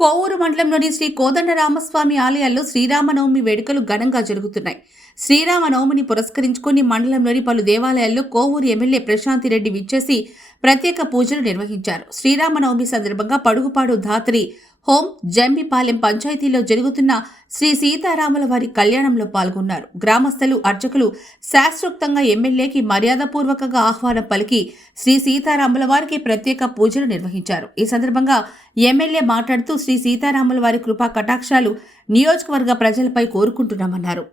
కోవూరు మండలంలోని శ్రీ కోదండరామస్వామి ఆలయాల్లో శ్రీరామనవమి వేడుకలు ఘనంగా జరుగుతున్నాయి. శ్రీరామనవమిని పురస్కరించుకుని మండలంలోని పలు దేవాలయాల్లో కోవూరు ఎమ్మెల్యే ప్రశాంతిరెడ్డి విచ్చేసి ప్రత్యేక పూజలు నిర్వహించారు. శ్రీరామనవమి సందర్భంగా పడుగుపాడు ధాత్రి హోం జంబిపాలెం పంచాయతీలో జరుగుతున్న శ్రీ సీతారాముల వారి కళ్యాణంలో పాల్గొన్నారు. గ్రామస్తులు, అర్చకులు శాస్త్రోక్తంగా ఎమ్మెల్యేకి మర్యాదపూర్వకంగా ఆహ్వానం పలికి శ్రీ సీతారాముల వారికి ప్రత్యేక పూజలు నిర్వహించారు. ఈ సందర్భంగా ఎమ్మెల్యే మాట్లాడుతూ శ్రీ సీతారాముల వారి కృపా కటాక్షాలు నియోజకవర్గ ప్రజలపై కోరుకుంటున్నామన్నారు.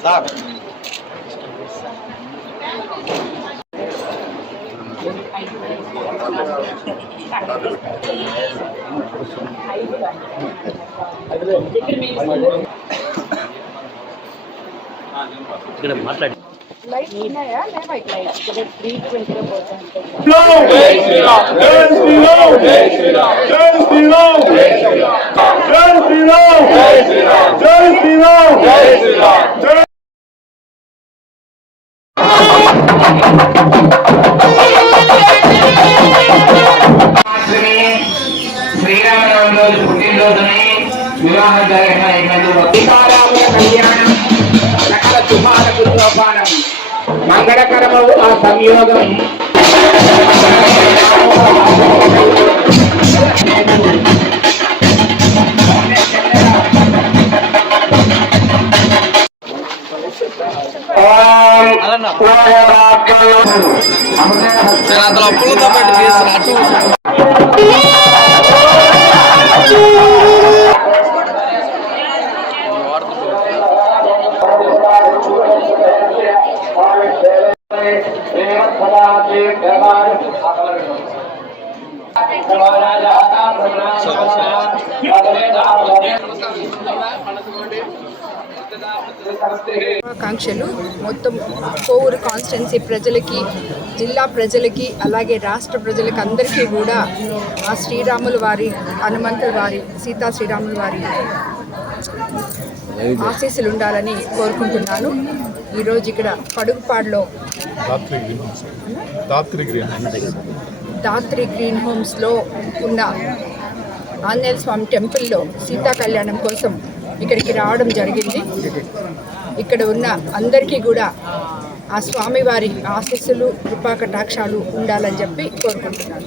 Stop. ఇక్కడ మాట్లాడి లైట్ ఉన్నాయా లేవా ఇక్కడ 320%. జై శ్రీరామ్ జై శ్రీరామ్ జై శ్రీరామ్ జై శ్రీరామ్ జై శ్రీరామ్ జై శ్రీరామ్ జై శ్రీరామ్ జై శ్రీరామ్ జై శ్రీరామనవమి పుట్టినరోజుని వివాహం జరిగిన సీతారాముల కళ్యాణం సకల శుభాలకు సోపానం మంగళకరమవు ఆ సంయోగం. అందులో అప్పులతో పెట్టి తీసుకున్నట్టు ఆకాంక్షలు మొత్తం కోవూరు కాన్స్టిట్యున్సీ ప్రజలకి, జిల్లా ప్రజలకి, అలాగే రాష్ట్ర ప్రజలకి అందరికీ కూడా ఆ శ్రీరాముల వారి, హనుమంతుల వారి, సీతా శ్రీరాముల వారి ఆశీస్సులు ఉండాలని కోరుకుంటున్నాను. ఈరోజు ఇక్కడ పడుగుపాడులో ధాత్రి గ్రీన్ హోమ్స్లో ఉన్న ఆంజనేయ స్వామి టెంపుల్లో సీతా కళ్యాణం కోసం ఇక్కడికి రావడం జరిగింది. ఇక్కడ ఉన్న అందరికీ కూడా ఆ స్వామివారి ఆశీస్సులు, కృపా కటాక్షాలు ఉండాలని చెప్పి కోరుకుంటున్నాను.